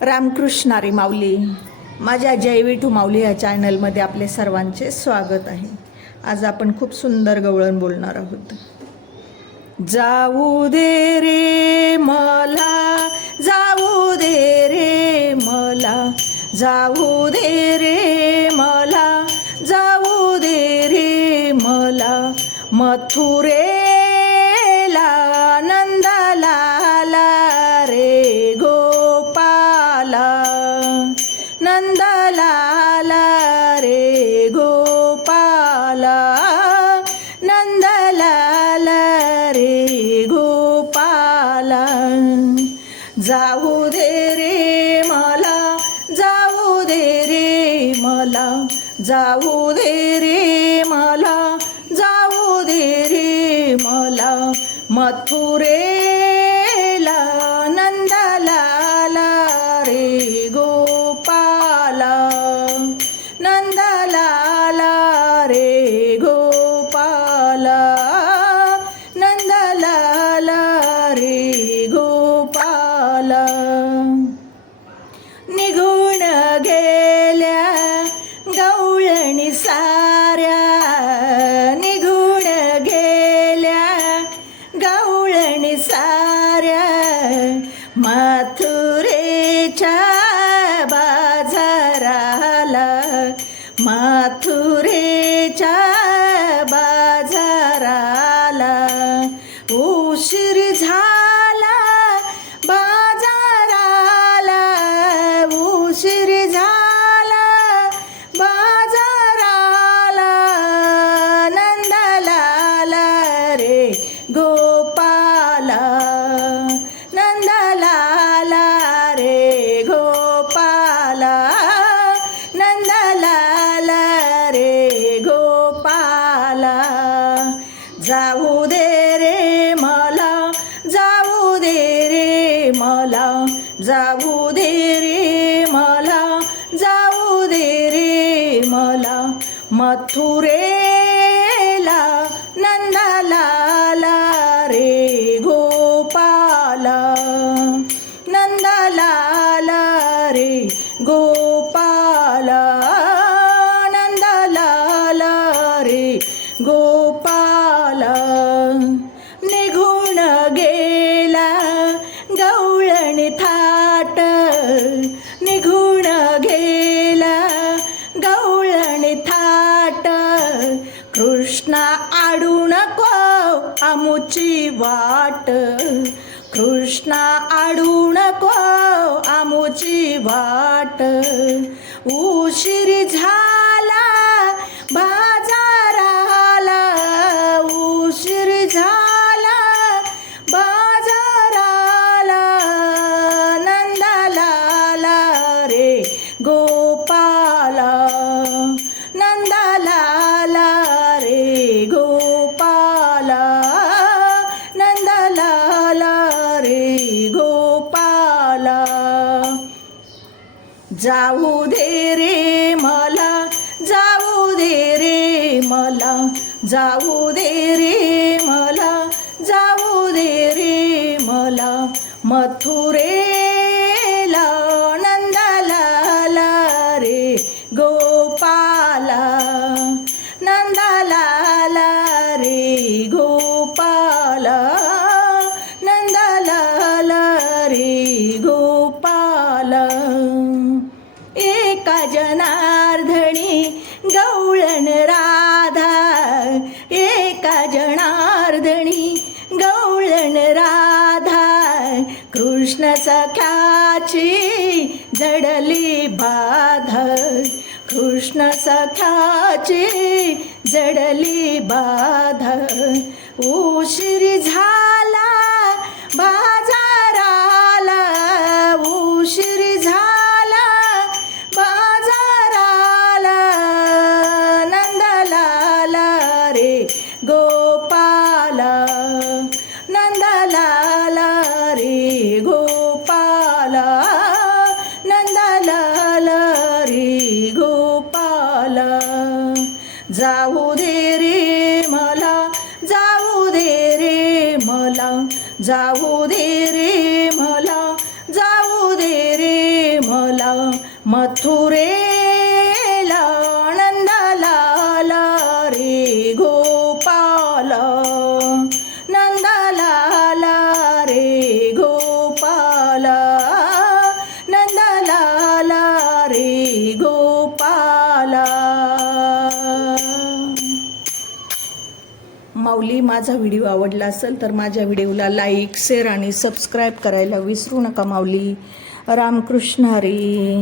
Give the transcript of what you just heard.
रामकृष्णारी माऊली माझ्या जय टू माऊली या चॅनलमध्ये आपले सर्वांचे स्वागत आहे. आज आपण खूप सुंदर गवळण बोलणार आहोत. जाऊ दे रे मला जाऊ दे रे मला जाऊ दे रे मला जाऊ दे रे मला मथुरे नंदलाला रे गोपाला नंदलाला रे गोपाला. जाऊ दे रे मला जाऊ दे रे मला जाऊ दे रे मला जाऊ दे रे मला. मथुरेला गोपाला नंदलाला रे गोपाला नंदलाला रे माथुरेच्या बाजाराला उशीर झाला बाजाराला उशीर झाला बाजाराला नंदलाला रे गोपा जाऊ दे रे मला जाऊ दे रे मला जाऊ दे रे मला जाऊ दे रे मला. मथुरे आमुची वाट. कृष्णा आडू नको आमुची वाट. उशीर झा जाऊ दे रे मला जाऊ दे रे मला जाऊ दे रे मला जाऊ दे रे मला. मथुरे जनार्दनी गवळण राधा एका जनार्दनी गवळण राधा कृष्ण सख्याची जडली बाध कृष्ण सख्याची जडली बाध उशीर झा जाऊ दे रे. माऊली माझा व्हिडिओ आवडला असेल तर माझ्या व्हिडिओला लाईक शेअर आणि सबस्क्राईब करायला विसरू नका माऊली. रामकृष्ण हरी.